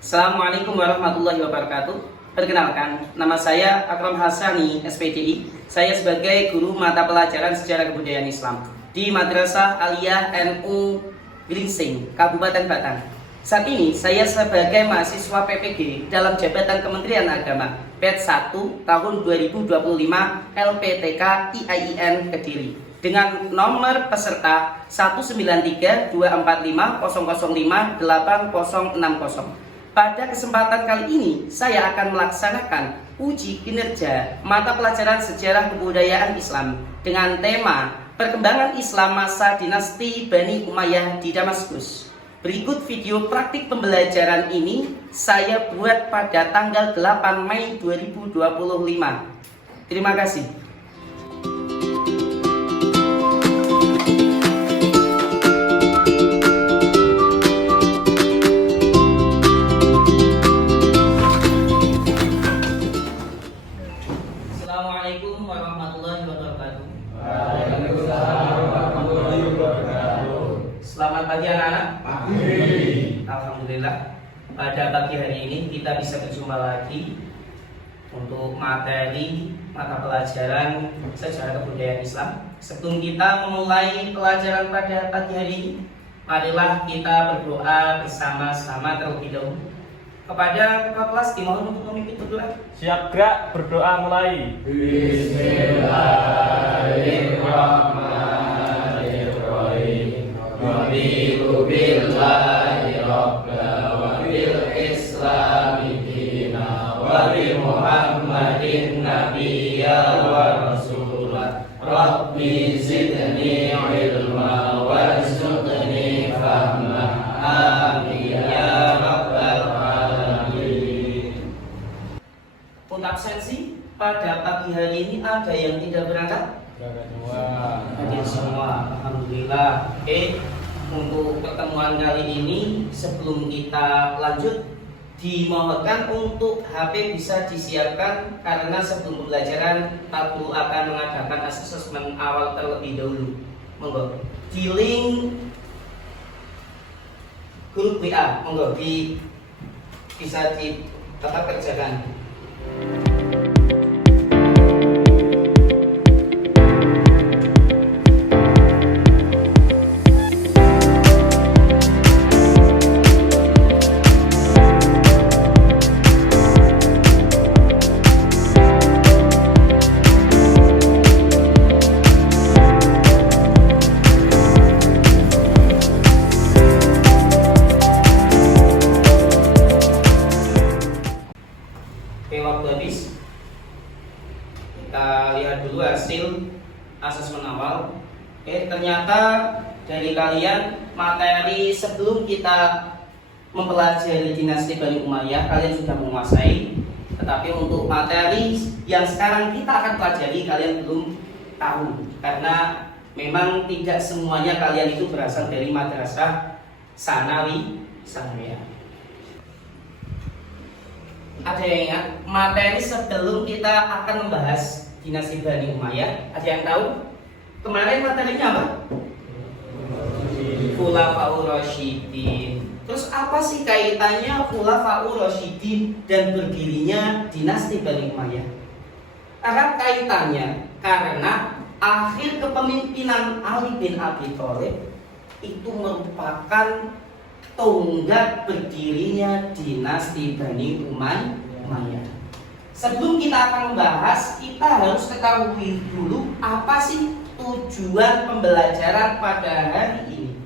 Assalamualaikum warahmatullahi wabarakatuh. Perkenalkan, nama saya Akram Hasani, SPDI. Saya sebagai guru mata pelajaran Sejarah Kebudayaan Islam di Madrasah Aliyah NU Bilingsing, Kabupaten Batang. Saat ini saya sebagai mahasiswa PPG dalam jabatan Kementerian Agama PET 1 tahun 2025 LPTK IAIN Kediri dengan nomor peserta 1932450058060. Pada kesempatan kali ini, saya akan melaksanakan uji kinerja mata pelajaran Sejarah Kebudayaan Islam dengan tema Perkembangan Islam Masa Dinasti Bani Umayyah di Damaskus. Berikut video praktik pembelajaran ini saya buat pada tanggal 8 Mei 2025. Terima kasih. Assalamualaikum warahmatullahi wabarakatuh. Waalaikumsalam warahmatullahi wabarakatuh. Selamat pagi anak-anak. Pagi. Alhamdulillah, pada pagi hari ini kita bisa berjumpa lagi untuk materi mata pelajaran Sejarah Kebudayaan Islam. Sebelum kita memulai pelajaran pada pagi hari ini, marilah kita berdoa bersama-sama terlebih dahulu. Kepada ketua kelas dimohon untuk memimpin berdoa. Siap gerak, berdoa mulai. Bismillahirrahmanirrahim. Raditu billahi rabba wa bil islami dina wa bi Muhammadin nabiyya wa rasulah. Rabbi zidni ilma warzuqni fahma. Amin ya rabbal alamin. Untuk absensi pada pagi hari ini ada yang tidak berangkat? Hadir semua, alhamdulillah. Oke, untuk pertemuan kali ini sebelum kita lanjut dimohonkan untuk HP bisa disiapkan karena sebelum pembelajaran Tabu akan mengadakan asesmen awal terlebih dahulu. Monggo di link grup WA, monggo bisa tetap kerjakan. Oke, waktu habis. Kita lihat dulu hasil asesmen awal. Oke, ternyata dari kalian materi sebelum kita mempelajari dinasti Bani Umayyah kalian sudah menguasai. Tetapi untuk materi yang sekarang kita akan pelajari kalian belum tahu karena memang tidak semuanya kalian itu berasal dari madrasah sanawiyah. Ada yang ingat materi sebelum kita akan membahas dinasti Bani Umayyah? Ada yang tahu? Kemarin materinya apa? Khulafaur Rasyidin. Terus apa sih kaitannya Khulafaur Rasyidin dan berdirinya dinasti Bani Umayyah? Erat kaitannya karena akhir kepemimpinan Ali bin Abi Thalib itu merupakan tonggak berdirinya dinasti Bani Umayyah. Sebelum kita akan membahas, kita harus ketahui dulu apa sih tujuan pembelajaran pada hari ini.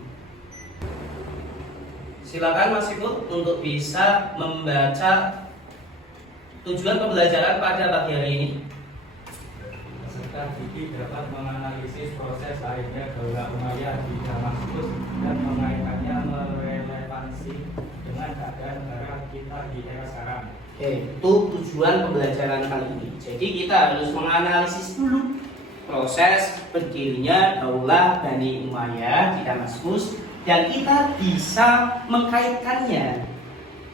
Silakan Mas Ibu untuk bisa membaca tujuan pembelajaran pada pagi hari ini. Peserta didik dapat menganalisis proses lahirnya Daulah Umayyah di Damaskus dan mengaitkannya merelevansi dengan keadaan negara kita di era sekarang. Oke, itu tujuan pembelajaran kali ini. Jadi kita harus menganalisis dulu proses berdirinya Daulah Bani Umayyah di Damaskus dan kita bisa mengkaitkannya,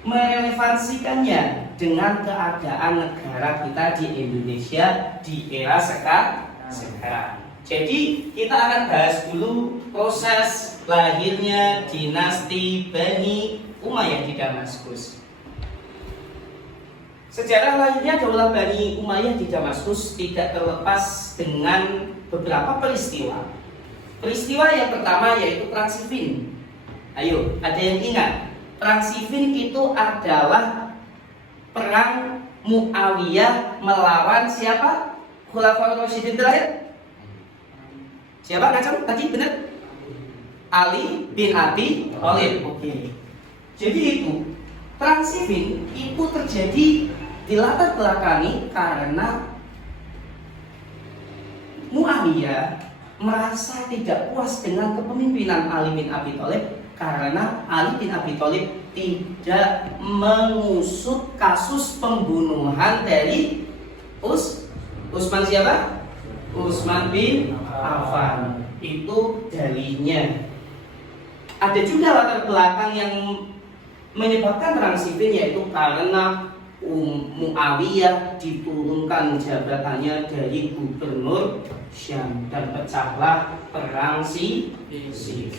merelevansikannya dengan keadaan negara kita di Indonesia di era sekarang. Jadi kita akan bahas dulu proses lahirnya dinasti Bani Umayyah di Damaskus. Sejarah lahirnya Daulah Bani Umayyah di Damaskus tidak terlepas dengan beberapa peristiwa. Peristiwa yang pertama yaitu Perang Siffin. Ayo, ada yang ingat? Perang Siffin itu adalah perang Muawiyah melawan siapa? Khulafaur Rasyidin terakhir? Siapa kacau tadi benar? Ali bin Abi Thalib. Oke. Jadi itu Perang Siffin itu terjadi di latar belakangi karena Muawiyah merasa tidak puas dengan kepemimpinan Ali bin Abi Thalib karena Ali bin Abi Thalib tidak mengusut kasus pembunuhan dari Utsman siapa? Utsman bin Affan. Itu dalihnya. Ada juga latar belakang yang menyebabkan Perang Siffin yaitu karena Muawiyah diturunkan jabatannya dari gubernur Syam dan pecahlah Perang Siffin.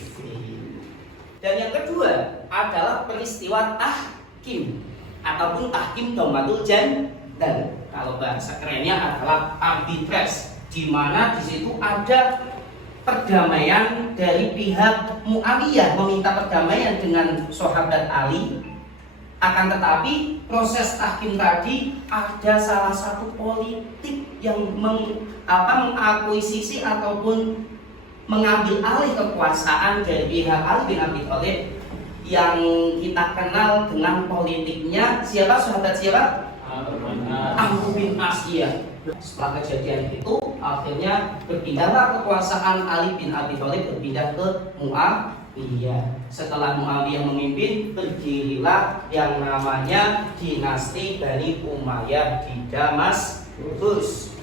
Dan yang kedua adalah peristiwa tahkim ataupun tahkim Daumatul Jandal. Kalau bahasa kerennya adalah arbitrase, di mana di situ ada perdamaian dari pihak Muawiyah meminta perdamaian dengan sahabat Ali. Akan tetapi proses tahkim tadi ada salah satu politik yang mengakuisisi ataupun mengambil alih kekuasaan dari pihak Ali bin Abi Thalib yang kita kenal dengan politiknya siapa? Sahabat siapa? Amr bin As. Setelah kejadian itu akhirnya berpindahlah kekuasaan Ali bin Abi Thalib berpindah ke Muawiyah. Setelah Muawiyah memimpin, berdirilah yang namanya dinasti Bani Umayyah di Damaskus.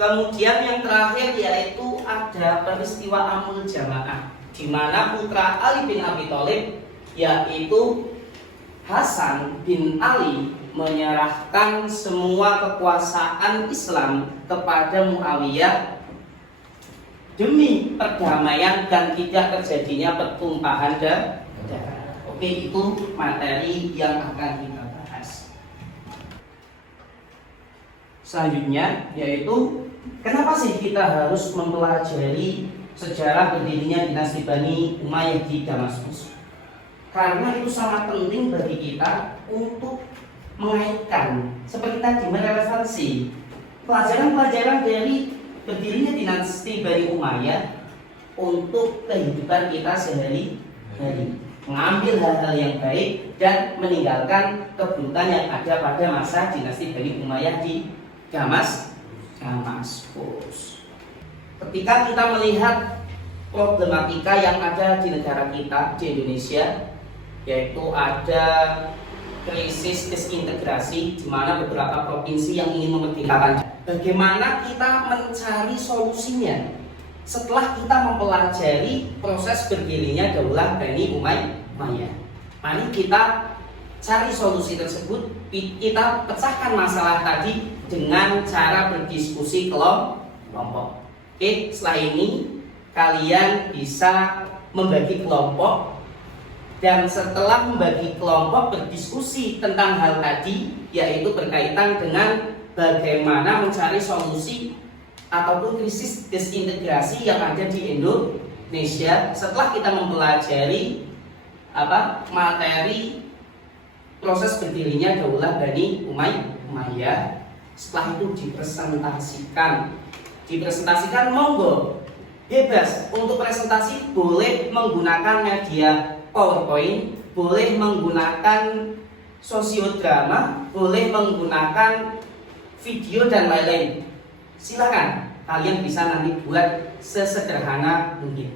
Kemudian yang terakhir yaitu ada peristiwa Amul Jamaah, di mana putra Ali bin Abi Thalib yaitu Hasan bin Ali menyerahkan semua kekuasaan Islam kepada Muawiyah demi perdamaian dan tidak terjadinya pertumpahan darah. Oke, itu materi yang akan kita bahas. Selanjutnya yaitu kenapa sih kita harus mempelajari sejarah berdirinya dinasti Bani Umayyah di Damaskus? Karena itu sangat penting bagi kita untuk mengaitkan seperti tadi merelevansi pelajaran-pelajaran dari berdirinya dinasti Bani Umayyah untuk kehidupan kita sehari-hari, mengambil hal-hal yang baik dan meninggalkan keburukan yang ada pada masa dinasti Bani Umayyah di Damaskus. Ketika kita melihat problematika yang ada di negara kita, di Indonesia, yaitu ada krisis disintegrasi di mana beberapa provinsi yang ingin memerdekakan. Bagaimana kita mencari solusinya setelah kita mempelajari proses berdirinya Daulah Bani Umayyah? Mari kita cari solusi tersebut, kita pecahkan masalah tadi dengan cara berdiskusi kelompok. Oke, setelah ini kalian bisa membagi kelompok. Dan setelah membagi kelompok berdiskusi tentang hal tadi, yaitu berkaitan dengan bagaimana mencari solusi ataupun krisis disintegrasi yang ada di Indonesia. Setelah kita mempelajari materi proses berdirinya Daulah Bani Umayyah, setelah itu dipresentasikan monggo bebas untuk presentasi, boleh menggunakan media PowerPoint, boleh menggunakan sosiodrama, boleh menggunakan video dan lain-lain. Silakan, kalian bisa nanti buat sesederhana mungkin.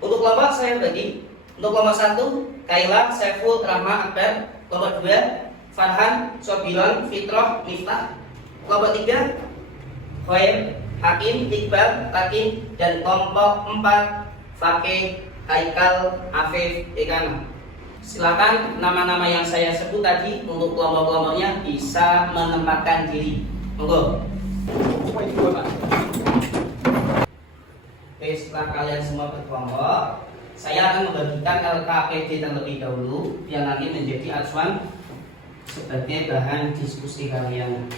Untuk kelompok saya bagi. Untuk kelompok 1, Kaila, Saiful, Rahma, Akbar. Kelompok 2, Farhan, Sobilon, Fitroh, Miftah. Kelompok 3, Khair, Hakim, Iqbal, Takim. Dan kelompok 4, Fakih, Haikal, Afif, Ikana. Silakan nama-nama yang saya sebut tadi untuk kelompok-kelompoknya bisa menempatkan diri. Monggo. Oke, setelah kalian semua berkelompok, saya akan membagikan LKPD terlebih dahulu yang nanti menjadi acuan sebagai bahan diskusi kalian.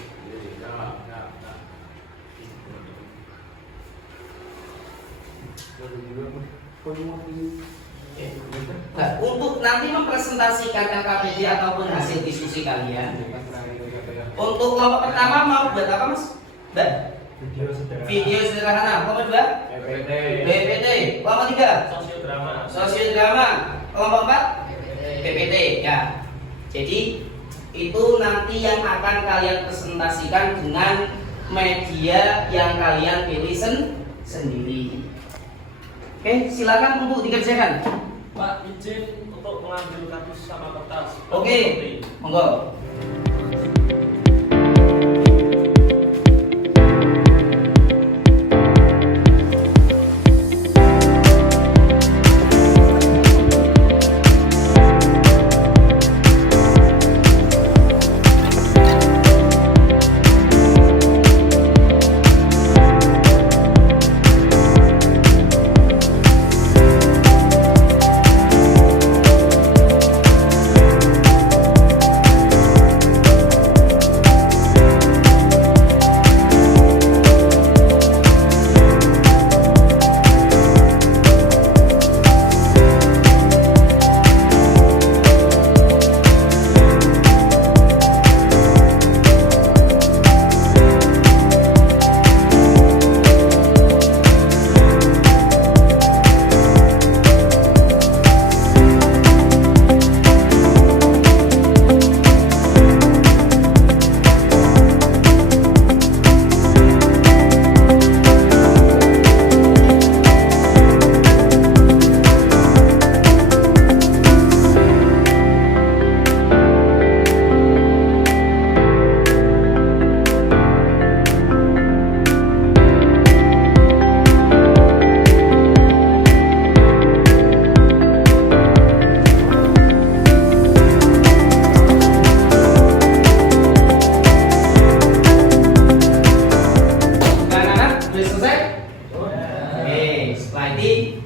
Nah, untuk nanti mempresentasikan LKPD ataupun hasil diskusi kalian, untuk kelompok pertama mau buat apa mas? Mbak? Video sederhana. Kelompok dua? BPT. Kelompok tiga? Sosiodrama. Kelompok empat? PPT. Ya. Jadi itu nanti yang akan kalian presentasikan dengan media yang kalian pilih sendiri. Oke, silakan untuk dikerjakan. Pak, izin untuk mengambil kardus sama kertas. Oke, monggo.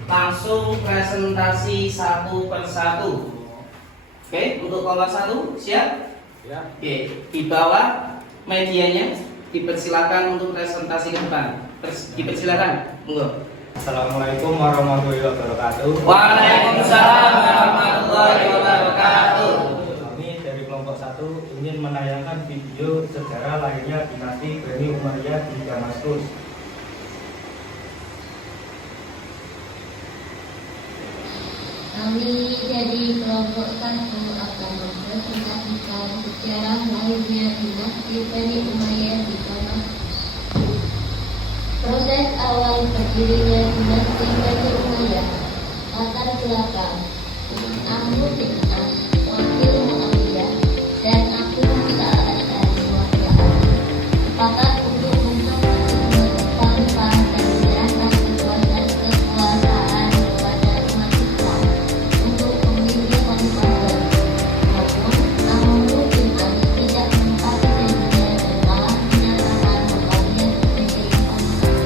Langsung presentasi satu persatu. Oke, untuk kelompok satu siap? Ya. Oke, di bawah medianya dipersilakan untuk presentasi ke depan. Dipersilakan, monggo. Assalamualaikum warahmatullahi wabarakatuh. Waalaikumsalam warahmatullahi wabarakatuh. Kami dari kelompok 1 ingin menayangkan video sejarah lahirnya dinasti Bani Umayyah di Damaskus. Kami dari kelompok 1 akan mempresentasikan sejarah lahirnya dinasti Bani Umayyah di Damaskus. Proses awal berdirinya dinasti Bani Umayyah. Latar belakang Amr bin As, wakil Muawiyah, dan Abu Musa al-Asy'ari Muawiyah sepakat untuk mempertemukan tanpa dan menyerahkan kekuasaan kepada umat Islam untuk memilih khalifah baru. Namun Amr bin As tidak menepati janjinya dan malah menyatakan Muawiyah sebagai khalifah.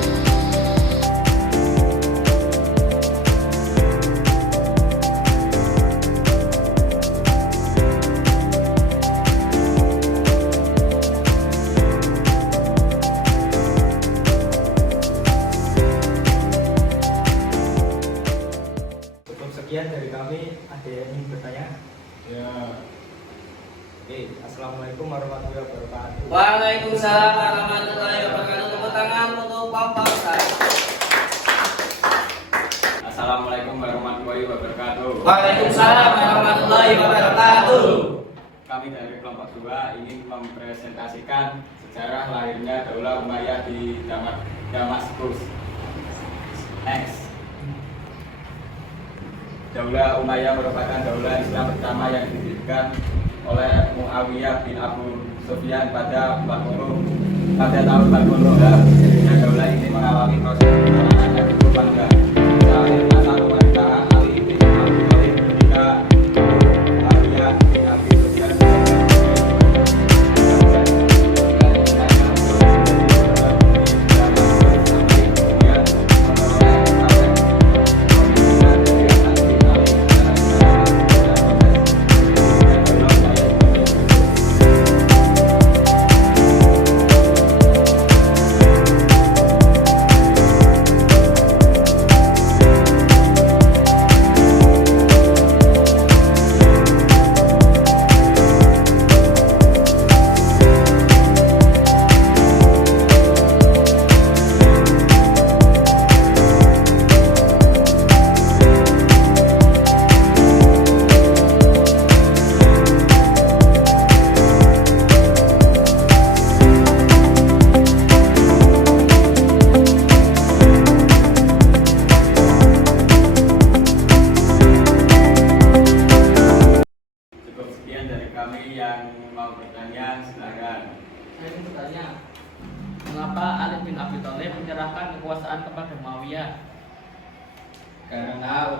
Cukup sekian dari kami. Ada yang ingin bertanya? Ya. Oke, assalamualaikum warahmatullahi wabarakatuh. Waalaikumsalam warahmatullahi wabarakatuh. Tepuk tangan untuk kelompok satu. Assalamualaikum warahmatullahi wabarakatuh. Waalaikumsalam warahmatullahi wabarakatuh. Kami dari kelompok 2 ingin mempresentasikan sejarah lahirnya Daulah Umayyah di Damaskus. Next. Daulah Umayyah merupakan daulah Islam pertama yang didirikan oleh Muawiyah bin Abu Sufyan pada tahun 40. Sehingga daulah ini mengalami proses perjalanan yang cukup panjang. Terakhir masa pemerintahan Ali bin Abi Thalib ketika Muawiyah bin Abi Sufyan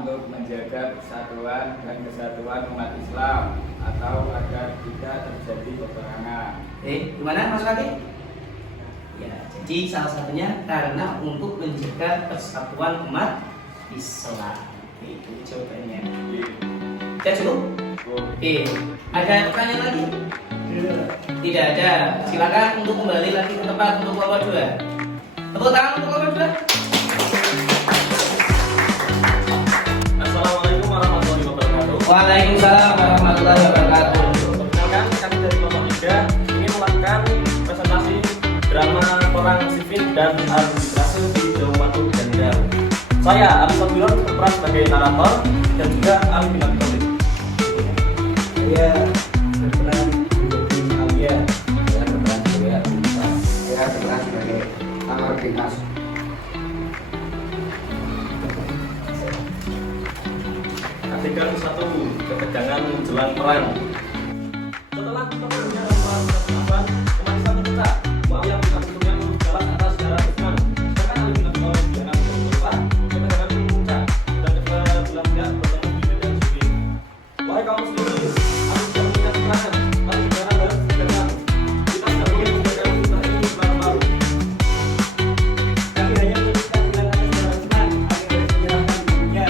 untuk menjaga persatuan dan kesatuan umat Islam atau agar tidak terjadi peperangan. Gimana Mas Fakih? Ya, jadi salah satunya karena untuk menjaga persatuan umat Islam. Itu jawabannya. Sudah cukup? Oke. Ada pertanyaan lagi? Tidak ada. Silakan untuk kembali lagi ke tempat untuk kelompok 2. Tepuk tangan untuk kelompok 2. Assalamualaikum warahmatullahi wabarakatuh. Waalaikumsalam warahmatullahi wabarakatuh. Perkenalkan, kami dari kelompok 3 ingin melakukan presentasi drama Perang Siffin dan Arbitrase di Daumatul Jandal. Saya Arif Sabilon berperan sebagai narator dan juga Ali bin Abi Thalib. Saya berperan menjadi Alia. Saya berperan sebagai Abdullah. Saya berperan sebagai Amr bin As. Adegan 1, ketegangan menjelang perang. Setelah terjadinya perang umat Islam terpecah. Muawiyah bin Abi Sufyan jalan atas darah Utsman. Sedangkan Ali bin Abi Thalib dengan berperang, ketegangan ini memuncak dan kedua belah pihak bertemu di medan Siffin. Wahai kaum muslimin, aku sudah mengingat serangan. Mari sekarang harus segera. Kita tidak boleh membiarkan musibah ini berlarut-larut. Kami hanya menyaksikan serangan darah Utsman agar menyerahkan ibunya.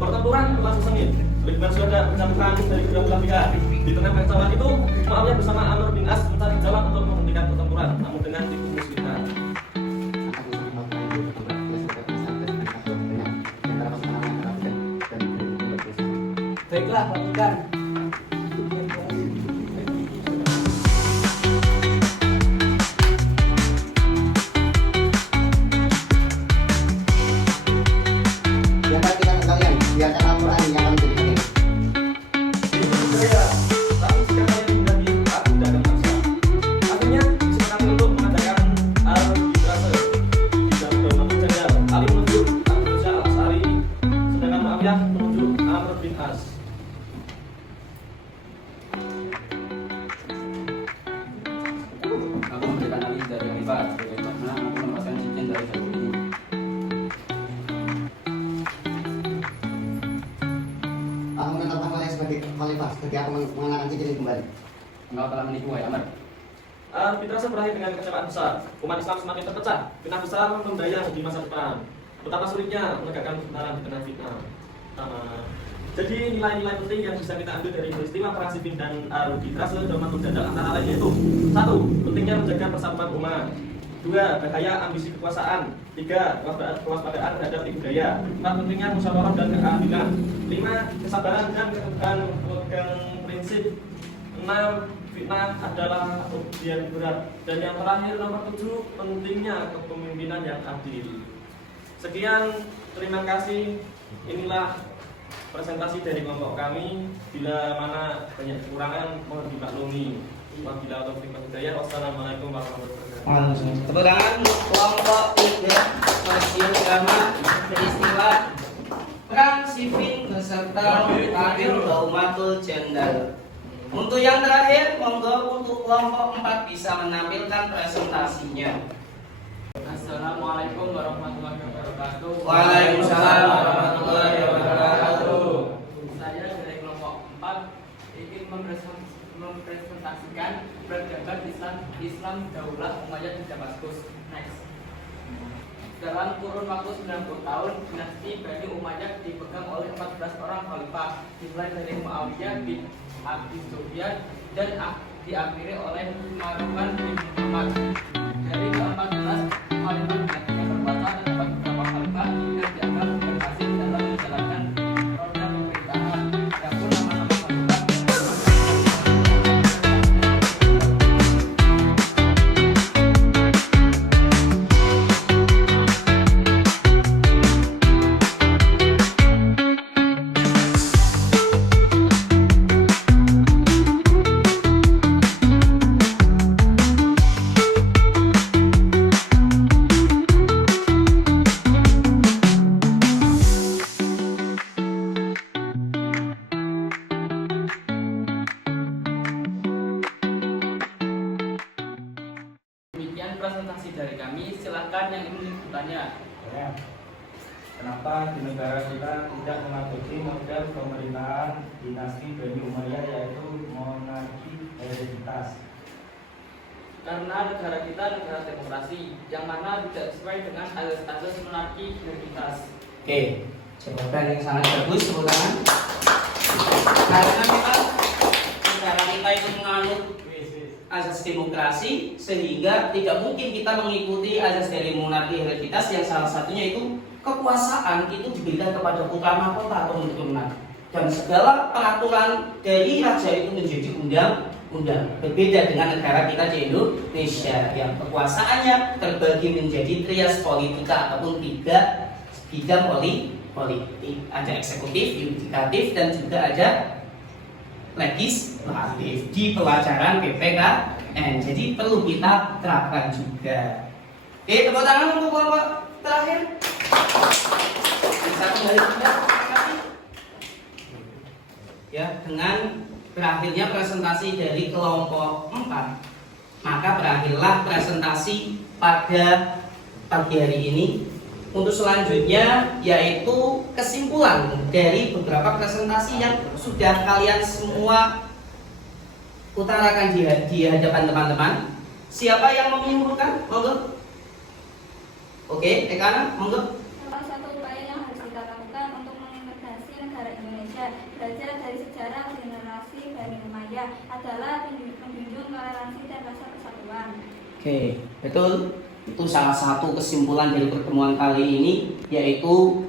Pertempuran berlangsung sengit. Ribuan syuhada menjatuhkan dari kedua belah pihak. Di tengah kekacauan itu, Muawiyah bersama Amr bin As mencari jalan untuk menghentikan pertempuran, namun dengan tipu muslihat. Baiklah, lakukan. Biarkan kita kalian, biarkan Al-Quran yang akan menjadi hakim. Saya, tapi jika kalian menghendaki, aku tidak akan maksa. Akhirnya, disepakati untuk mengadakan arbitrase di Daumatul Jandal. Ali menunjuk Abu Musa al-Asy'ari, sedangkan Muawiyah menunjuk Amr bin As. Aku memberikan alih dari Khalifah sebagaimana aku melepaskan cincin dari jatuh ini. Aku menetapkan kalian sebagai khalifah ketika aku mengenakan cincin ini kembali. Engkau telah menipu, wahai Amr. Arbitrase berakhir dengan kekecewaan besar. Umat Islam semakin terpecah. Fitnah besar membayang di masa depan. Betapa sulitnya menegakkan kebenaran di tengah fitnah. Jadi nilai-nilai penting yang bisa kita ambil dari peristiwa Perang Siffin dan Arbitrase Daumatul Jandal antara lain yaitu: 1. Pentingnya menjaga persatuan umat. 2. Bahaya ambisi kekuasaan. 3. Kewaspadaan terhadap tipu daya. 4. Pentingnya musyawarah dan keadilan. 5. Kesabaran dan keteguhan memegang prinsip. 6. Fitnah adalah ujian berat. Dan yang terakhir nomor 7, pentingnya kepemimpinan yang adil. Sekian, terima kasih. Inilah presentasi dari kelompok kami. Bila mana banyak kekurangan mohon dimaklumi. Wabillahi taufiq wal hidayah. Wassalamualaikum warahmatullahi wabarakatuh. Tepuk tangan untuk kelompok 3 Masjid Drama peristiwa Perang Siffin beserta Akhir Daumatul Jandal. Untuk yang terakhir, monggo untuk kelompok 4 bisa menampilkan presentasinya. Assalamualaikum warahmatullahi wabarakatuh. Waalaikumsalam warahmatullahi wabarakatuh. Saya dari kelompok 4 ingin mempresentasikan peradaban Islam Daulah Umayyah di Damaskus. Next. Dalam kurun waktu 90 tahun, dinasti Bani Umayyah dipegang oleh 14 orang khalifah, dimulai dari Muawiyah bin Abi Sufyan dan diakhiri oleh Marwan bin Muhammad. Dari ke-14 khalifah dinasti berkuasa terdapat beberapa khalifah yang dianggap berhasil dalam menjalankan roda pemerintahan. Adapun nama-nama khalifah Kenapa di negara kita tidak mengikuti model pemerintahan dinasti Bani Umayyah yaitu monarki hereditas? Karena negara kita negara demokrasi yang mana tidak sesuai dengan azas monarki hereditas. Oke, jawaban yang sangat bagus, tepuk tangan. Karena kita negara kita itu menganut azas demokrasi, sehingga tidak mungkin kita mengikuti azas dari monarki hereditas yang salah satunya itu kekuasaan itu diberikan kepada putra mahkota atau keturunan, dan segala peraturan dari raja itu menjadi undang-undang. Berbeda dengan negara kita di Indonesia yang kekuasaannya terbagi menjadi trias politika ataupun tiga bidang politik. Ada eksekutif, yudikatif, dan juga ada legislatif di pelajaran PPKN. Jadi perlu kita terapkan juga. Oke, tepuk tangan untuk kelompok terakhir. Bisa kembali tidak? Ya, dengan berakhirnya presentasi dari kelompok 4, maka berakhirlah presentasi pada pagi hari ini. Untuk selanjutnya yaitu kesimpulan dari beberapa presentasi yang sudah kalian semua utarakan di hadapan teman-teman. Siapa yang menyimpulkan? Monggo. Oke, Ekana, monggo. Salah satu upaya yang harus kita lakukan untuk mengintegrasi negara Indonesia belajar dari sejarah generasi Bani Umayyah adalah menjunjung toleransi dan rasa persatuan. Oke, betul. Itu salah satu kesimpulan dari pertemuan kali ini, yaitu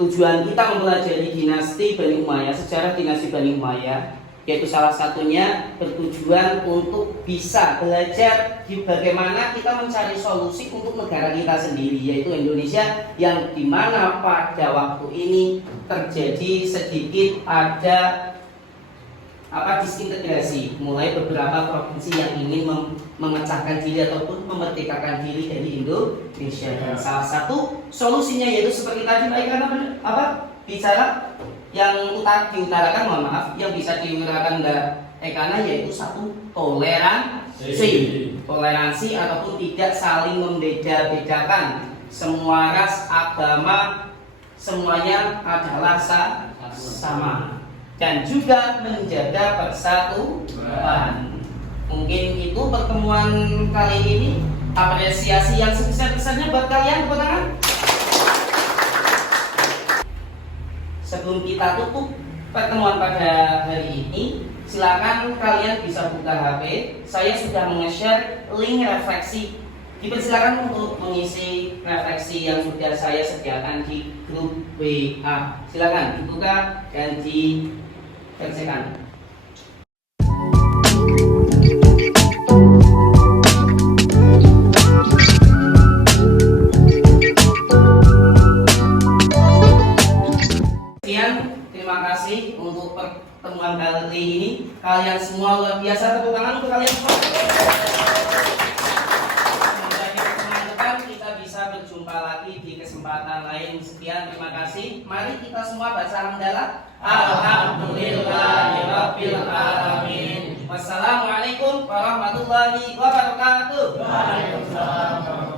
tujuan kita mempelajari dinasti Bani Umayyah, sejarah dinasti Bani Umayyah, yaitu salah satunya bertujuan untuk bisa belajar di bagaimana kita mencari solusi untuk negara kita sendiri, yaitu Indonesia, yang dimana pada waktu ini terjadi sedikit ada disintegrasi, mulai beberapa provinsi yang ingin memecahkan diri ataupun memerdekakan diri dari Indonesia. Dan salah satu solusinya yaitu seperti tadi Pak Ikan bicara yang diutarakan, mohon maaf, yang bisa diutarakan Mbak Ekana, yaitu satu toleransi ataupun tidak saling membeda-bedakan. Semua ras, agama, semuanya adalah sama, dan juga menjaga persatuan. Mungkin itu pertemuan kali ini. Apresiasi yang sebesar-besarnya buat kalian, tepuk tangan. Sebelum kita tutup pertemuan pada hari ini, silakan kalian bisa buka HP. Saya sudah menge-share link refleksi. Dipersilakan untuk mengisi refleksi yang sudah saya sediakan di grup WA. Silakan dibuka dan dikerjakan. Terima kasih untuk pertemuan kali ini. Kalian semua luar biasa, tepuk tangan untuk kalian semua. Semoga di pertemuan depan kita bisa berjumpa lagi di kesempatan lain. Sekian, terima kasih. Mari kita semua baca hamdalah. Alhamdulillahirabbil alamin. Wassalamualaikum warahmatullahi wabarakatuh. Waalaikumsalam.